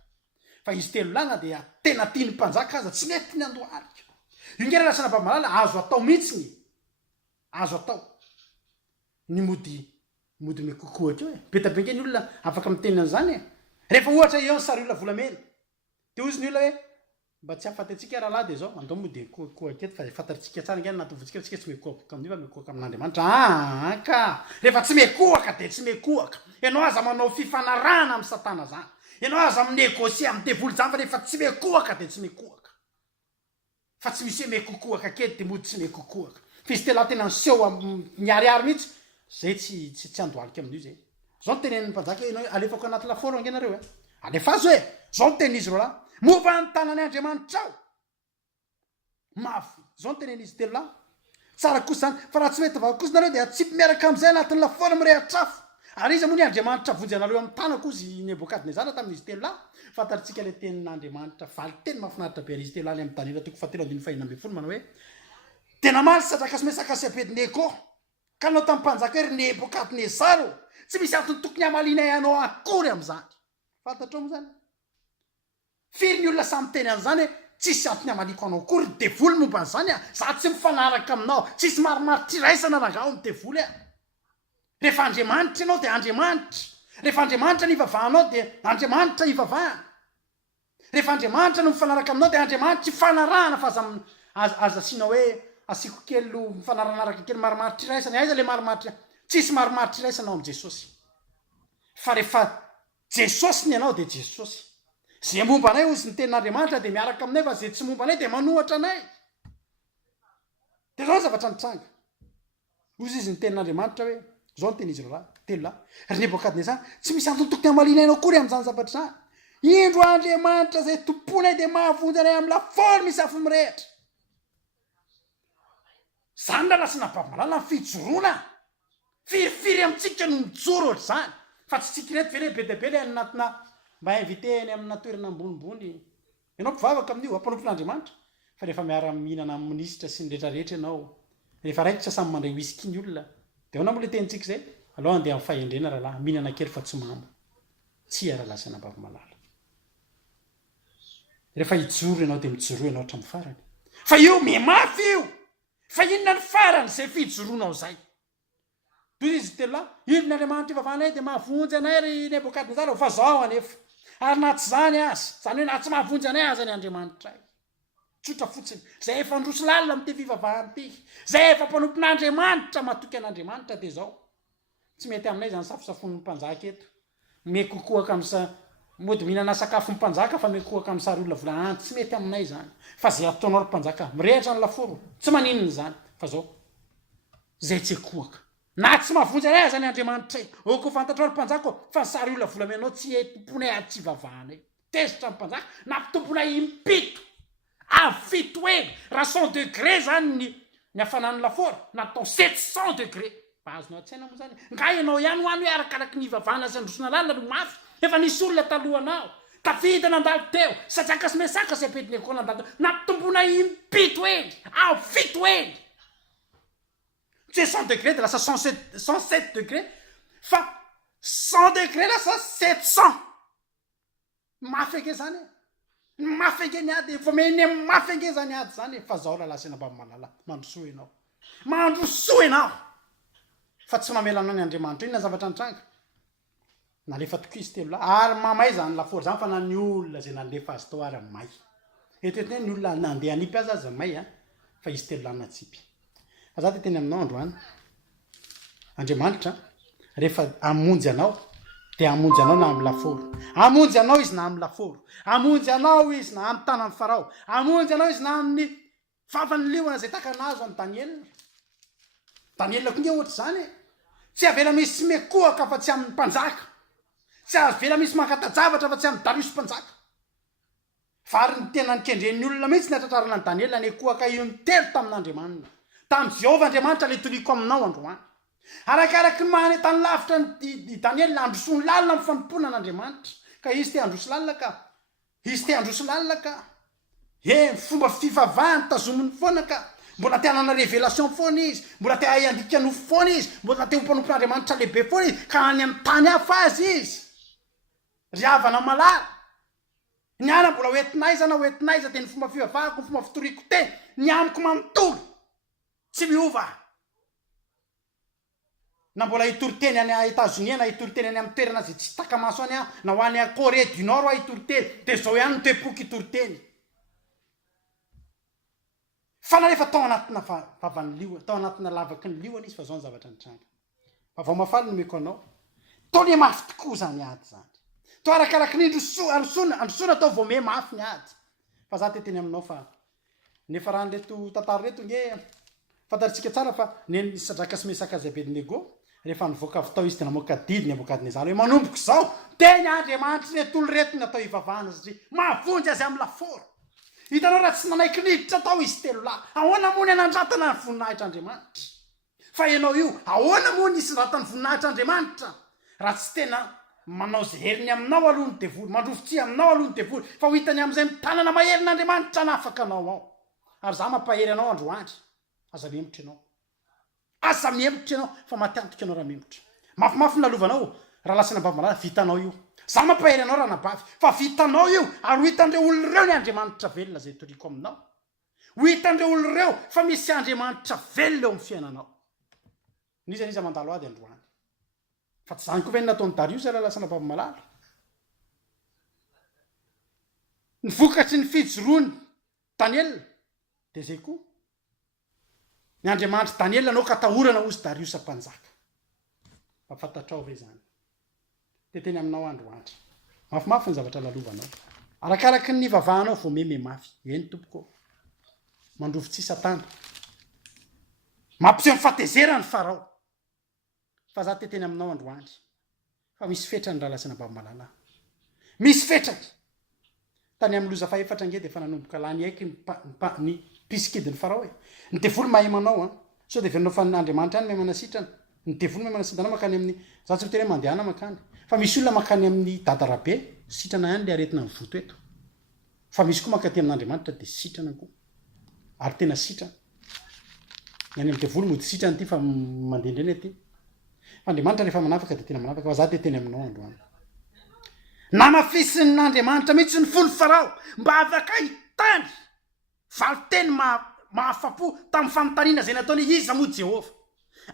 fa izy telo lana dia tena tiany mpanjaka aza tsy mety ny andohalika ingera lasa nambavy-malala azo atao mihitsiny azo atao ny mody mikokohatra eo betabenke ny olona afaka miteny an'izany rehefa ohatra eo ny sary olona volamena de ozy ny olona hoe mba tsy afaty atsika rahalahy de zao andao moa de kokohaka eto fa fantatritsika tsara nge natovitsika tsika tsy mekohaka amin'io fa mekohaka amin'Andriamanitra ka rehefa tsy mekohaka de tsy mekohaka ianao aza manao fifanarana amin'ny satana zany ianao aza minegosia amin'ny devoly zany fa rehefa tsy mekohaka de tsy mekohaka fa tsy misy hoe mekokohaka kely de mody tsy mekokohaka fa izy tela tena niseho miariary mihitsy zay tsy andohalika amin'io zay zao ny tenen'ny mpanjaka ianao alefako anaty laforo angenareo alefa azy hoe zao ny teny izy ro lahy mova ny tanany Andriamanitra ao mafy zao ny tenen'izy telo lahy tsara kosa zany fa raha tsy mety vao kosa nareo de atsipy miaraka amin'izay anatin'ny laforo mirehatra-trafo ary izy moa ny Andriamanitra vonjy anareo amin'ny tanako izy Nebokadnezara tamin'izy telo lahy fantatritsika le tenin'Andriamanitra valy teny mahafinaritra be izy telo lahy amin'ny Daniel toko fatelo andiny fahina ambin'ny folo manao hoe tena maly Sadraka sy Mesaka sy Abednego ka anao tamin'ny mpanjaka hoe ry Nebokadnezara tsy misy antony tokony hamalina ianao akory amin'izany fantatrao moa zany firy ny olona samy teny an'izany hoe tsisy antony hamaliko anao akory devoly momba an'izany za tsy mifanaraka aminao tsisy maromaro tiraisana rangao amin'ny devoly rehefa Andriamanitra ianao de Andriamanitra rehefa Andriamanitra ny ivavahanao de Andriamanitra ivavahana rehefa Andriamanitra no mifanaraka aminao de Andriamanitra ifanarahana fa aza asianao hoe asiko kely mifanarahanaraka kely maromaro tiraisana aiza le maromaro tsisy maromaro tiraisana ao amin'ny Jesosy fa rehefa Jesosy ny ianao de Jesosy zay momba anay ozy ny tenin'Andriamanitra de miaraka aminay fa zay tsy momba anay de manohatra anay de zao zavatra nitranga ozy izy ny tenin'Andriamanitra hoe zao ny teny izy raha telo lahy ry Nebokadnezara tsy misy antony tokony hamalina ianao akory amin'izany zavatra zany indro Andriamanitra zay tomponay de mahavonjy anay amin'ny laforo misy afo mirehitra zany la lasa nambavy-malala ny fijoroana firifiry amintsika no mijoro ohatr' zany fa tsy tsika reto vele be de be le any anatina mba inviteny amina toerana ambonimbony ianao mpivavaka amin'io ampanompon'Andriamanitra fa rehefa miara mihinana amin'ny minisitra sy ny rehetrarehetra ianao rehefa raikitra samy mandray whisky ny olona de ao na moa le tenitsika zay aloha andeha amin'ny fahendrena rahalahy mihinana kely fa tsy mambo tsy ara lasa nambavy-malala rehefa hijoro ianao de mijoro ianao hatramin'ny farany fa io memafy io fa inona ny farany zay fijoroanao zay toy izy telo lahy indrin'Andriamanitra ivavahanay de mahavonjy anay ry Nebokadnezara fa zao anefa ary na tsy zany azy zany hoe na tsy mahavonjy anay aza ny Andriamanitra tsotra fotsiny zay efa ndroso lalina am'ty fivavahany ty zay efa mpanompon'Andriamanitra matoky an'Andriamanitra de zao tsy mety aminay zany safosafon'ny mpanjaka eto mekokohaka am'sa mody mihinana sakafo mpanjaka fa mekohaka amin'ny sary olona volana tsy mety aminay zany fa zay ataonao ry mpanjaka mirehatra ny laforo tsy maninona zany fa zao zay tsy ekohaka na tsy mahavonjy anay aza ny Andriamanitra oko fantatrao ry mpanjaka fa ny sary olona volamenao tsy tomponay ady tsy vavahanay tezitra ny mpanjaka na tomponay impito avito hoe raha 100 degré zany ny hafanan'ny laforo natao 700 degré fa azonao an-tsaina moa zany nga ianao ihany ho any hoe arakaraky ny ivavahana sy androsona lalina no mafy efa nisy olona talohanao Davida nandalo teo Sadraka sy Mesaka sy Abednego nandalo natomponay impito eny avito eny tsy 100 degré de lasa 107 degré fa 100 degré lasa 700 mafy ake zany mafy ake ny ady efa meny mafy ake zany ady zany fa zao lalasina bamalala mandrosoa ianao mandrosoa ianao fa tsy mamelanao ny andriamanitra iny na zavatra nitranga nalefa tokoa izy telo ary mamay zany lafory zany fa na ny olona zay nandefa azy tao ary may etoetiny ny olona nandeha anipy azy azy may fa izy telo lany natsipy fa za teteny aminao androany andriamanitra rehefa amonjy anao dia amonjy anao na amin'ny laforo amonjy anao izy na amin'ny laforo amonjy anao izy na amin'ny tanan'ny farao amonjy anao izy na amin'ny vavany liona zay takanazo amin'ny Daniela koa nge ohatra zany tsy avela misy mekoaka fa tsy amin'ny mpanjaka tsy avela misy mankatajavatra fa tsy amin'ny Darius mpanjaka fa ary ny tena nikendren'ny olona mihitsy ny atratrarana ny Daniela ny ekoaka io ny telo tamin'Andriamanitra tamin'ny Jehova Andriamanitra le toliko aminao androany arakaraky ny mahanetany lavitra ny Daniela androso ny lalina amin'ny fanompona an'Andriamanitra ka izy te androso lalina ka fomba fivavahany tazominy foana ka mbola te hanana révélation foana izy mbola te andika nofo foana izy mbola te hompanompon'Andriamanitra lehibe foana izy ka any amin'ny tany hafa azy izy ry havana malala ny ana mbola hoentinaiza de ny fomba fivavahako ny fomba fitoriko teny ny amiko manontolo tsy miova na mbola hitory teny any États-Unis na hitory teny any amin'ny toerana zay tsy takamaso any na ho any Corée du Nord a hitory teny de zao ihany no toepoky hitory teny fa na rehefa tao anatina vavany liona tao anatina lavaky ny liona izy fa zao ny zavatra nitranga fa vao mafaly no meko anao tao le mafy tokoa zany ady zany to arakaraky ny androsona tao vao me mafy ny ady fa za teteny aminao fa nefa raha nreto tantara reto nge fantaritsika tsara fa ny sadraka sy mesaka azy Abednego rehefa nivoaka avy tao izy de namoaka didiny Nebokadnezara hoe manomboko zao teny Andriamanitra retolo reto ny atao ivavahana satria mahavonjy azy amin'ny laforo hitanao raha tsy nanaiky niditra tao izy telo lahy ahoana moa ny anandratana ny voninahitra Andriamanitra fa ianao io ahoana moa ny isindratany voninahitra Andriamanitra raha tsy tena manao zay heriny aminao aloha ny devoly mandrofotsi aminao aloha ny devoly fa ho hitany amin'izay mitanana maherin'Andriamanitra nafaka anao ao ary za mampahery anao androandry aza miembotra ianao fa matiantoka ianao raha miembotra mafimafy nalovanao raha lasina bamalala vitanao io za mampahery anao raha nabavy fa vitanao io ary ho hitandreo olo reo ny Andriamanitra velona zay toriko aminao ho hitandreo olo reo fa misy Andriamanitra velona eo amin'ny fiainanao niza mandalo ady androany fa tsy zany koa ve nataony Darius raha lasina bamalala ny vokatry ny fijoroany Daniel de zay koa ny Andriamanitra Daniel anao ka tahorana ozy Darius mpanjaka fa fantatrao ve zany teteny aminao androandry mafimafy ny zavatra lalovanao arakaraky ny vavahanao vao meme mafy eny tompoko mandrofotsy Satana mampiseho fatezerany farao fa za teteny aminao androandry fa misy fetrany raha lasina bamalala misy fetrany tany amin'ny loza faefatra nge de fa nanomboka lany aiky ny pisikidiny farao ny devoly mahay manao so de venao fa Andriamanitra any mahay manasitrana ny devoly mahay manasitrana makany amin'ny za tsy tena mandehana makany fa misy olona makany amin'ny dadarabe sitrana ihany le aretina amin'ny voto eto fa misy koa makaty amin'Andriamanitra de sitrana koa ary tena sitrana ny any amin'ny devoly mody sitrana ty fa mandendreny aty fa Andriamanitra rehefa manafaka de tena manafaka fa za de teny aminao androany namafisin'Andriamanitra mihitsy ny fony farao mba afaka hitany valiteny mahafapo tamin'ny fanontaniana zay nataony iza moa Jehova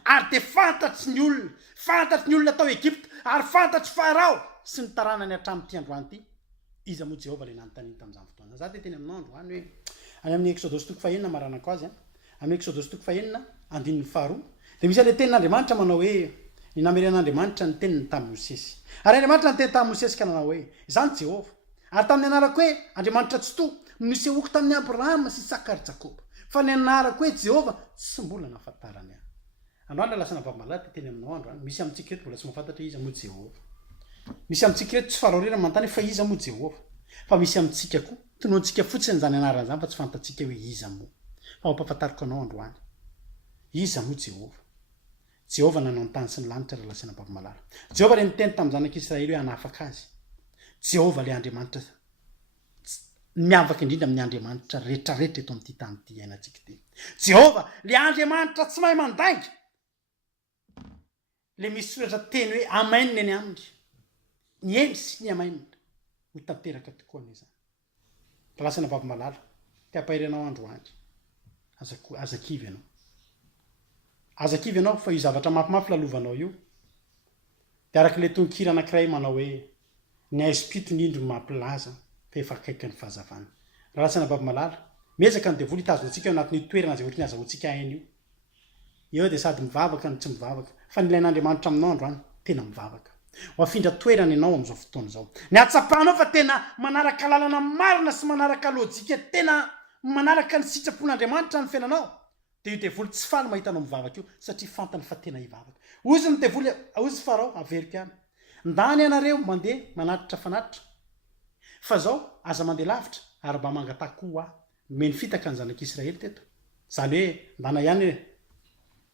ary de fantatry ny olona tao Egypta ary fantatry farao sy ny taranany hatramin'ity androany ty iza moa Jehova le nanontaniana tamin'izany fotoana za teteny aminao androany hoe any amin'ny Exodosy toko fahenina maranako azy amin'ny Exodosy toko fahenina andininy faharoa de misy le tenin'Andriamanitra manao hoe ny nameren'Andriamanitra ny teniny tamin'ny Mosesy ary Andriamanitra ny teny tamin'ny Mosesy ka nanao hoe zany Jehova ary tamin'ny anarako hoe Andriamanitra tsy to nisehoako tamin'ny Abrahama sy Isaka ary Jakoba fa ny anarako hoe Jehova tsy mbola nafantarany androany lasana bamalala teteny aminao androany misy amintsika reto mbola tsy mahafantatra iza moa Jehova misy amintsika reto tsy farao rera manontany fa iza moa Jehova fa misy amintsika koa tonoantsika fotsiny zany anarany zany fa tsy fantatsika hoe iza moa fa mampafantariko anao androany iza moa Jehova nanao ny tany sy ny lanitra raha lasana bamalala Jehova le niteny tamin'ny zanak'Israely hoe hanafaka azy Jehova le Andriamanitra miavaka indrindra amin'ny Andriamanitra rehetrarehetra eto amin'ity tany ity iainantsika ity Jehova le Andriamanitra tsy mahay mandainga le misy soratra teny hoe amainina eny aminy ny eny sy ny amainina ho tanteraka tokoa ane zany lasana vavy malala ty ampairinao androany azakivy ianao azakivy ianao fa io zavatra mafimafy lalovanao io de arak'le tonkira anankiray manao hoe ny aispito ny indro mampilaza fa efa akaiky ny fahazavana lasana vavy malala mezaka ny devoly hitazonantsika eo anatin'ny toerana zay ohatry ny azahoantsika ainy io eo de sady mivavaka ny tsy mivavaka fa nilain'andriamanitra aminao androany tena mivavaka ho afindra toerana ianao am'izao fotoana zao ny atsapahanao fa tena manaraka lalana marina sy manaraka lojika tena manaraka ny sitrapon'andriamanitra ny fiainanao de io devoly tsy faly mahitanao mivavaka io satria fantany fa tena hivavaka ozy ny devoly ozy farao averika any ndany ianareo mandeha manatitra fanatitra fa zao aza mandeha lavitra ary mba mangatakoa meny fitaka ny zanak'Israely teto zany hoe ndana ihany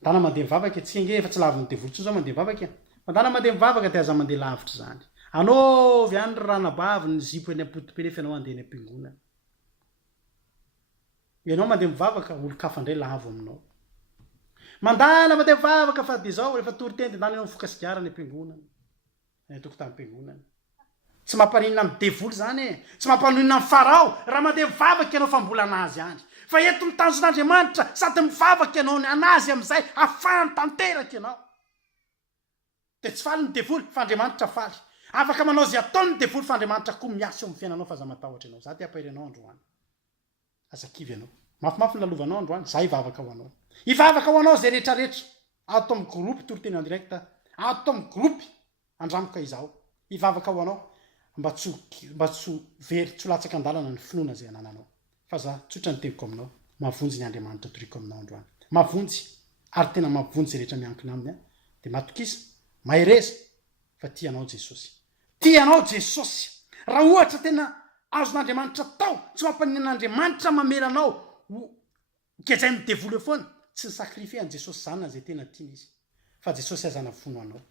ndana mandeha mivavaka tsy nge efa tsy laviny devoly tso zao mandeha mivavaka mandana mandeha mivavaka de aza mandeha lavitra zany anaovy any ranabavy ny zipo eny ampotopelefy anao andeha ny ampingonana ianao mandeha mivavaka olo-kafa ndray lavo aminao mandana mandeha mivavaka fa de zao rehefa tory-teny ndany anao fokasigara ny ampingonana toko tamy ampiangonana tsy mampaninona amy devoly zany tsy mampaninona amy farao raha mandeha mivavaka ianao fa mbola anazy any fa eto ny tanjon'andriamanitra sady mivavaka ianao ny anazy am'izay afahany tanteraka ianao de tsy faly ny devoly fa andriamanitra faly afaka manao zay ataony ny devoly fa andriamanitra koa miasa eo amy fiainanao fa za matahotra ianao za ty ampairinao androany azakivy ianao mafimafy ny lalovanao androany za hivavaka ho anao hivavaka ho anao zay rehetrarehetra ato amy gropy tory-teny en direct ato amy gropy andramoka izao hivavaka ho anao mba tsy very tsy latsaka andalana ny finoana zay anananao fa za tsotra ny teniko aminao mavonjy ny andriamanitra toriko aminao androany mavonjy ary tena mavonjy zay rehetra miankina aminy de matokisa mahereza fa tianao Jesosy tianao Jesosy raha ohatra tena azon'andriamanitra tao tsy mampaninan'andriamanitra mamelanao kejay my devoly foana tsy ny sakrifie an Jesosy zanona zay tena tiany izy fa Jesosy azana fono anao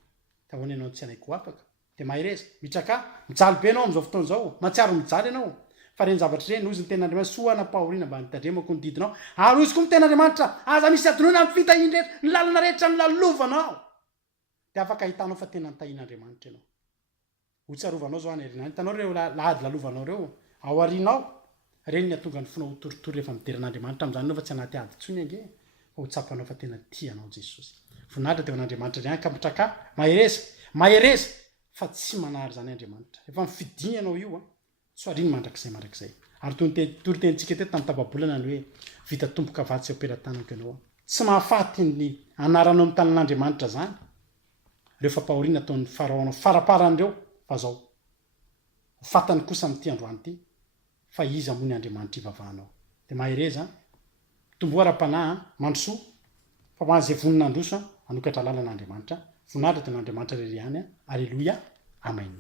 tahoany ianao tsy anaiko afaka de mahereza mitraka mijaly be anao am'izao fotoana zao matsiaro mijaly ianao fa reny zavatra reny ozy ny ten'andriamanitra soana pahorina mba nitandremako ny didinao ary ozy koa miten'andriamanitra aza misy adinoina amy fitahiny rehetra ny lalana rehetra ny lalovanao de afaka hitanao fa tena nitahin'andriamanitra ianao hotsarovanao zao any arina hitanao reo lahady lalovanao reo ao arinao reny ny atonga ny fonao ho toritory rehefa mideran'andriamanitra am'zany anao fa tsy anaty ady tsony ange fa ho tsapanao fa tena tianao Jesosy voninahitra teo an'andriamanitra rany ka mitraka mahereza fa tsy manary zany andriamanitra efa mifidiny ianao io so ariny mandrakizay ary tory-tentsika teto tamy tababolana ny hoe vita tomboka vatsy amperatanako ianao tsy mahafaty ny anaranao amy tanan'andriamanitra zany rehefa pahorina ataon'ny faraonao faraparan'ireo fa zao fatany kosa am'ty androany ty fa iza moa ny andriamanitra ivavahanao de mahereza tomboara-panahy mandrosoa fa mahazy vonina androso anokatra lalana andriamanitra voninahitra tena andriamanitra rery any alleloia amen